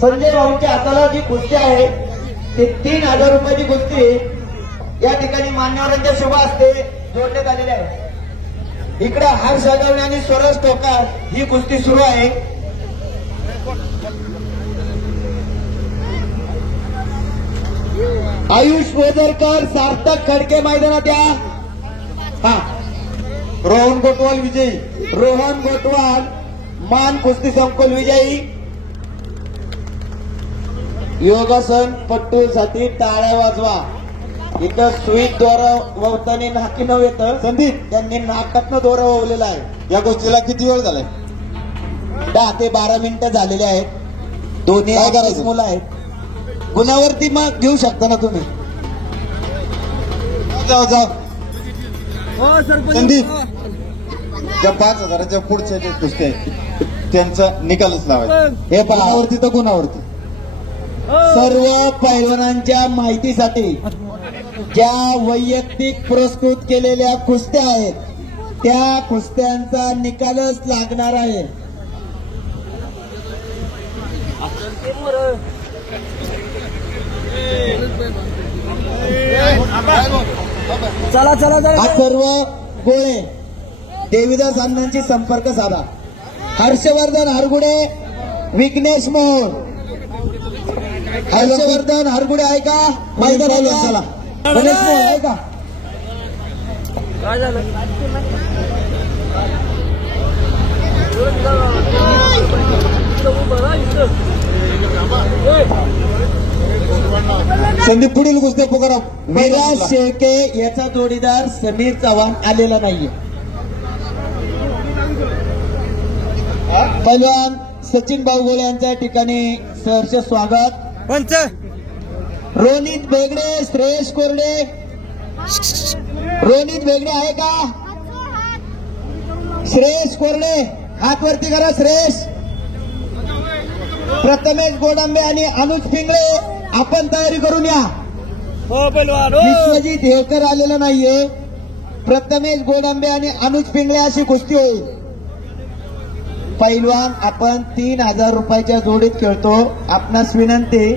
संजय भाऊंच्या हाताला जी कुस्ती आहे ती 3000 रुपयाची कुस्ती या ठिकाणी मान्यवरांच्या शुभ हस्ते जोडण्यात आलेली आहे. इकडे हर्ष आगवणे आणि स्वरज टोकार ही कुस्ती सुरू आहे. आयुष ओझरकर सार्थक खडके मैदानात या. हा, रोहन गोटवाल विजयी. रोहन गोटवाल मान कुस्ती संकुल विजयी. योगासन पट्टूसाठी टाळ्या वाजवा. इथं स्वीट दोरा ववताने नाकी न येत संदीप त्यांनी नाकातनं दोरा ववलेला आहे. या गोष्टीला किती वेळ झालाय? 10 ते 12 मिनिटं झालेले आहेत. दोन्ही काय करायचं? मुलं आहेत. गुणावरती मग घेऊ शकता ना तुम्ही. जाऊ जाऊ संदीप, त्या 5000च्या पुढच्या जे कुस्ती आहेत त्यांचा निकालच लावायचा. हे पहा, गुणावरती तर गुणावरती. सर्व पैलवानांच्या माहितीसाठी ज्या वैयक्तिक पुरस्कृत केलेल्या कुस्त्या आहेत त्या कुस्त्यांचा निकालच लागणार आहे. चला चला चला. हा सर्व गोळे देवीदास अण्णांची संपर्क साधा. हर्षवर्धन हरगुडे, विघ्नेश मोहोळ. हर्षवर्धन हरगुडे आहे का? मैदानात चला. गणेश मोहोळ आहे का? काय झालं? संदीप पुढील कुस्त्या पुकारा. विराज शेळके याचा जोडीदार समीर चव्हाण आलेला नाहीये. पैलवान सचिन बावगोळे यांच्या ठिकाणी सहर्ष स्वागत. पंच रोनित बेगडे, श्रेयस कोरडे. रोनित बेगडे आहे का? श्रेयस कोरडे हात वरती करा. श्रेयस. प्रथमेश गोडांबे आणि अनुज पिंगळे आपण तयारी करून या. हो पैलवान हो. विश्वजित हेळकर आलेला नाहीये. प्रथमेश गोडांबे आणि अनुज पिंगळे अशी कुस्ती होईल. पैलवान आपण 3000 रुपयाच्या जोडीत खेळतो. आपणास विनंती,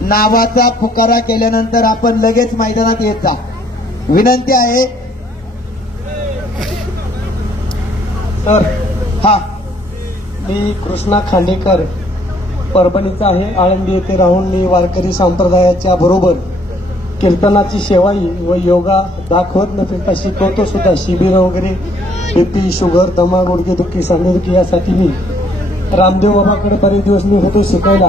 नावाचा पुकारा केल्यानंतर आपण लगेच मैदानात येत जा. विनंती आहे. सर, हा, मी कृष्णा खांडेकर परभणीचा आहे. आळंदी येथे राहून मी वारकरी संप्रदायाच्या बरोबर कीर्तनाची सेवाही व योगा दाखवत न फिरता शिकवतो सुद्धा. शिबिर वगैरे बीपी, शुगर, दमा, गुडघेदुखी, सांधेदुखी यासाठी मी रामदेव बाबाकडे बरेच दिवस मी होतो शिकायला.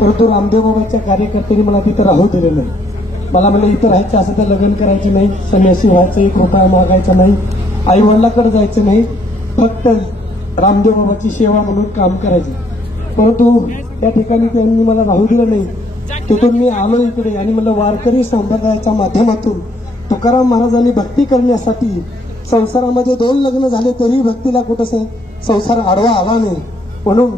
परंतु रामदेव बाबाच्या कार्यकर्त्यांनी मला तिथं राहू दिले नाही. मला म्हणलं इथं राहायचं असं तर लग्न करायचं नाही, संन्यासी व्हायचं, 1 रुपया मागायचा नाही, आई वडिलांकडे जायचं नाही, फक्त रामदेव बाबाची सेवा म्हणून काम करायचं. परंतु त्या ठिकाणी त्यांनी मला राहू दिलं नाही. तिथून मी आलो इकडे आणि म्हणलं वारकरी संप्रदायाच्या माध्यमातून तुकाराम महाराजांनी भक्ती करण्यासाठी संसारामध्ये 2 लग्न झाले तरी भक्तीला कुठं संसार आडवा आला नाही. म्हणून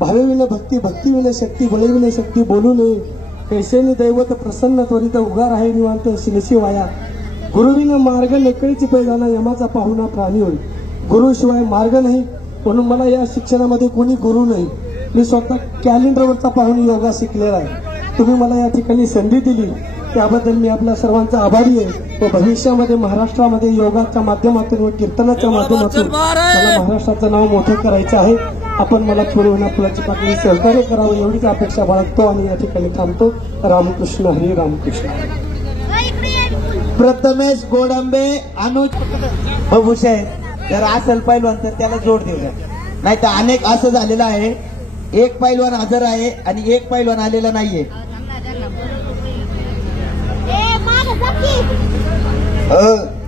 भावेविन भक्ती, भक्तीविन शक्ती, बळीविन शक्ती बोलू नये. कैसेने दैवत प्रसन्न त्वरित उगार आहे निवांत शिनशी वाया. गुरुविन मार्ग नकळीची पैजाना यमाचा पाहुणा प्राणी होईल. गुरुशिवाय मार्ग नाही. म्हणून मला या शिक्षणामध्ये कोणी गुरु नाही. मी स्वतः कॅलेंडरवरचा पाहून योगा शिकलेला आहे. तुम्ही मला या ठिकाणी संधी दिली त्याबद्दल मी आपल्या सर्वांचा आभारी आहे. व भविष्यामध्ये महाराष्ट्रामध्ये योगाच्या माध्यमातून व कीर्तनाच्या माध्यमातून मला महाराष्ट्राचं नाव मोठं करायचं आहे. आपण मला थोडी होणार फुलाची पाकळी सहकार्य करावं एवढीच अपेक्षा बाळगतो आणि या ठिकाणी थांबतो. रामकृष्ण हरी रामकृष्ण. प्रथमेश गोडांबे, अनुज भभूषे जर असेल पैलवान तर त्याला जोड देऊ द्या. नाही तर अनेक असं झालेलं आहे, एक पैलवान हजर आहे आणि एक पैलवान आलेला नाहीये.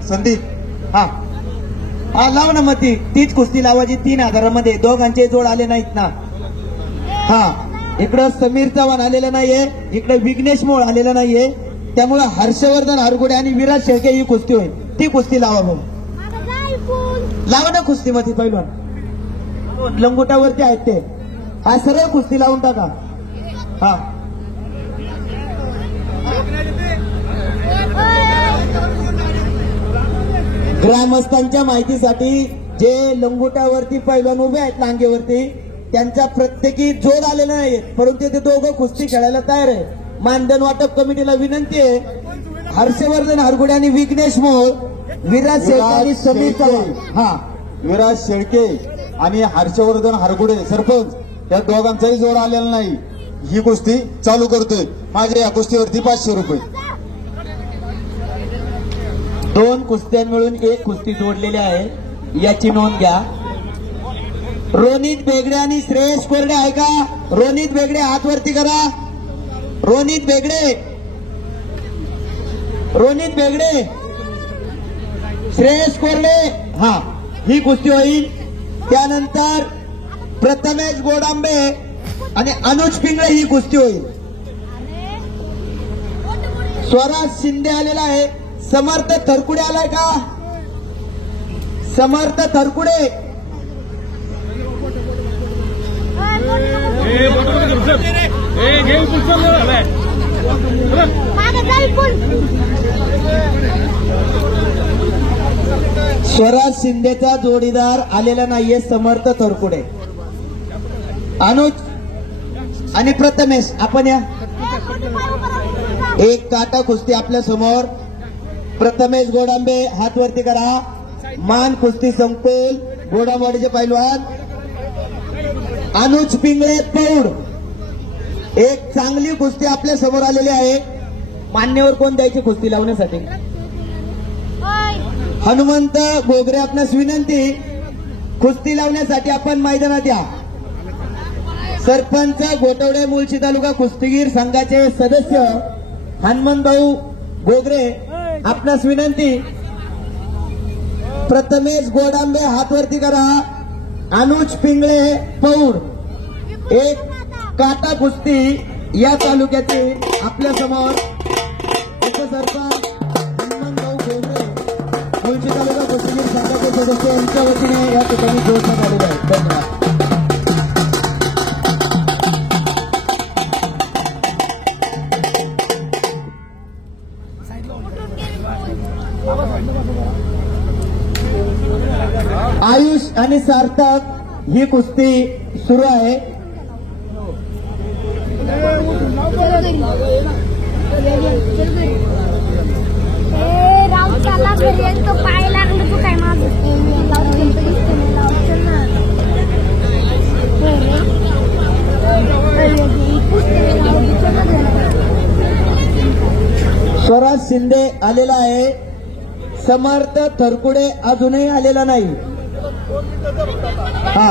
संदीप, हा हा लाव ना. मग तीच कुस्ती लावायची 3000 मध्ये. दोघांचे जोड आले नाहीत ना. हा, इकडं समीर चव्हाण आलेला नाहीये, इकडं विघ्नेश मोळ आलेला नाहीये. त्यामुळे हर्षवर्धन हरगुडे आणि विराज शेळके ही कुस्ती होईल. ती कुस्ती लावा भाऊ. लावा ना कुस्ती मध्ये पैलवान. लंगोटावरती आहेत ते. हा सरळ कुस्ती लावून टाका. हा, ग्रामस्थांच्या माहितीसाठी जे लंगोटावरती पैलवान उभे आहेत लांगेवरती त्यांचा प्रत्येकी जोड आलेला नाही, परंतु ते दोघं कुस्ती खेळायला तयार आहे. मानधन वाटप कमिटीला विनंती आहे, हर्षवर्धन हरगुडे आणि विघ्नेश मोळ, विराज शेळके आणि समीर चव्हाण. हा, विराज शेळके आणि हर्षवर्धन हरगुडे सरपंच या दोघांचाही जोड आलेला नाही. ही कुस्ती चालू करतोय. माझ्या या कुस्तीवरती 500 रुपये. 2 कुस्त्या मिळून 1 कुस्ती जोडलेली आहे, याची नोंद घ्या. रोनित बेगडे आणि श्रेयस कोरडे आहे का? रोनित बेगडे हात वरती करा. रोनित बेगडे, रोनित बेगडे, श्रेयस कोरडे. हा, ही कुस्ती होईल. त्यानंतर प्रथमेश गोडांबे आणि अनुज पिंगळे ही कुस्ती होईल. स्वराज शिंदे आलेला आहे. समर्थ थरकुडे आलाय का? समर्थ थरकुडे, स्वराज शिंदेचा जोडीदार आलेला नाहीये. समर्थ थरकुडे, अनुज आणि प्रथमेश, आपण या. एक काटा कुस्ती आपल्या समोर. प्रथमेश गोडांबे हात वरती करा. मान कुस्ती संकुल गोडांवाडीचे पैलवान अनुज पिंगळे पौड. एक चांगली कुस्ती आपल्या समोर आलेली आहे. मान्यवर कोण द्यायची कुस्ती लावण्यासाठी? हनुमंत गोगरे, आपणास विनंती, कुस्ती लावण्यासाठी आपण मैदानात या. सरपंच गोटवडे मुळशी तालुका कुस्तीगीर संघाचे सदस्य हनुमंत भाऊ गोगरे, आपणास विनंती. प्रथमेश गोडांबे हात वरती करा. अनुज पिंगळे पौड. एक काटा कुस्ती या तालुक्याचे आपल्या समोर. सरपंच हनुमंत भाऊ गोगरे मुळशी तालुका कुस्तीगीर संघाचे सदस्य यांच्या वतीने या ठिकाणी जोडण्यात आलेले आहे. धन्यवाद. आयुष आणि सार्थक ही कुस्ती सुरू आहे. पाय लागलं तू काय माझं स्वराज शिंदे आलेला आहे. समर्थ थरकुडे अजूनही आलेला नाही. हा,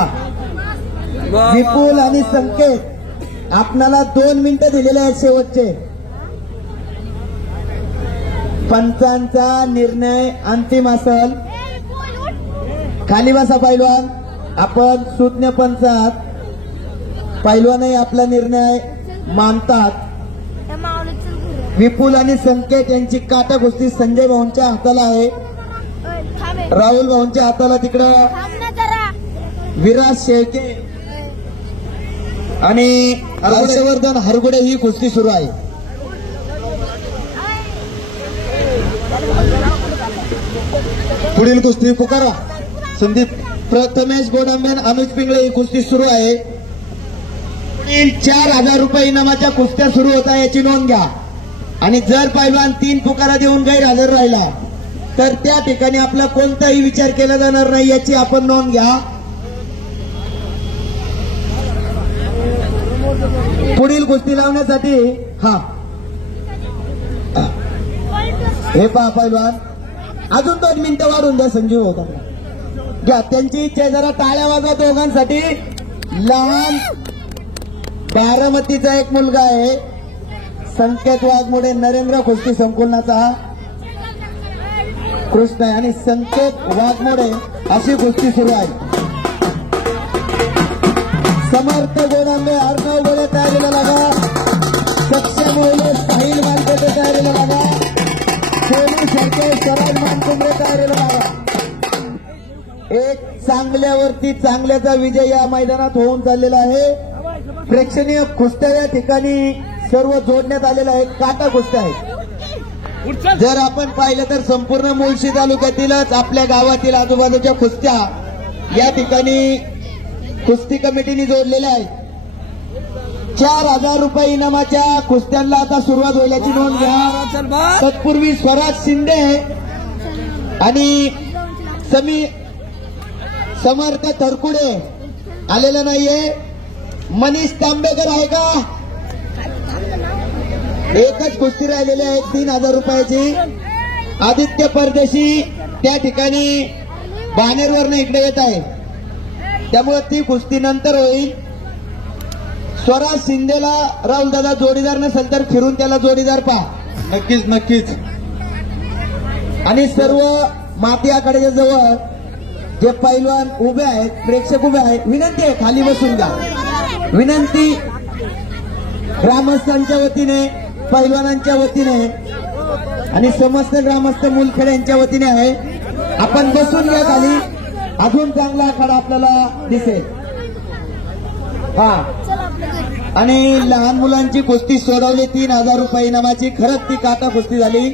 विपुल आणि संकेत आपणाला 2 मिनिटं दिलेले आहेत शेवटचे. पंचांचा निर्णय अंतिम असेल. खाली बसा पैलवान. आपण सुज्ञ पंचात पैलवानही आपला निर्णय मानतात. विपुल आणि संकेत यांची काटा कुस्ती संजय भाऊंच्या हाताला आहे. राहुल भाऊंच्या हाताला तिकडं विराज शेळके आणि हर्षवर्धन हरगुडे ही कुस्ती सुरू आहे. पुढील कुस्ती पुकारा. संदीप प्रथमेश गोडांबे अनुज पिंगळे ही कुस्ती सुरू आहे. पुढील 4000 रुपये इनामाच्या कुस्त्या सुरू होता, याची नोंद घ्या. आणि जर पैलवान 3 पुकारा देऊन गैरहजर राहिला तर त्या ठिकाणी आपला कोणताही विचार केला जाणार नाही, याची आपण नोंद घ्या. पुढील कुस्ती लावण्यासाठी हा हे पहा पैलवान, अजून 2 मिनिटं वाढून द्या. संजीव होता घ्या. त्यांची इच्छा जरा टाळ्या वाजवा दोघांसाठी. लहान बारामतीचा एक मुलगा आहे संकेत वाघमोडे, नरेंद्र कुस्ती संकुलनाचा कृष्ण आहे आणि संकेत वाघमोडे अशी कुस्ती सुरू आहे. समर्थ गोडांबे अर्णव गोळे तयारीला लागा. सक्षम होईल साहिल मानकोटे तयारीला लागा. सोनू शेळके स्वराज मानकुंबरे तयारीला लागा. एक चांगल्यावरती चांगल्याचा विजय या मैदानात होऊन चाललेला आहे. प्रेक्षणीय कुस्त्या या ठिकाणी सर्व जोडण्यात आलेल्या आहेत. काटा कुस्त्या आहेत. जर आपण पाहिलं तर संपूर्ण मुळशी तालुक्यातीलच आपल्या गावातील आजूबाजूच्या कुस्त्या या ठिकाणी कुस्ती कमिटीने जोडलेल्या आहेत. 4,000 रुपये इनामाच्या कुस्त्यांना आता सुरुवात होण्याची नोंद घ्या. तत्पूर्वी स्वराज शिंदे आणि समर्थ तरकुडे आलेलं नाहीये. मनीष तांबेकर आहे का? एकच कुस्ती राहिलेली आहे 3,000 रुपयाची. आदित्य परदेशी त्या ठिकाणी बाणेरवरनं इकडे येत आहे, त्यामुळे ती कुस्ती नंतर होईल. स्वराज शिंदेला राहुल दादा जोडीदार नसेल तर फिरून त्याला जोडीदार पहा. नक्कीच नक्कीच. आणि सर्व माती आखाड्याच्या जवळ जे पैलवान उभे आहेत, प्रेक्षक उभे आहेत, विनंती आहे खाली बसून द्या. विनंती ग्रामस्थांच्या वतीने, पैलवानांच्या वतीने आणि समस्त ग्रामस्थ मुलखेड्यांच्या वतीने आहे. आपण बसून घ्या खाली, अजून चांगला आखाडा आपल्याला दिसेल. हा, आणि लहान मुलांची कुस्ती सोडवली 3,000 रुपये इनामाची. खरंच ती काटा कुस्ती झाली.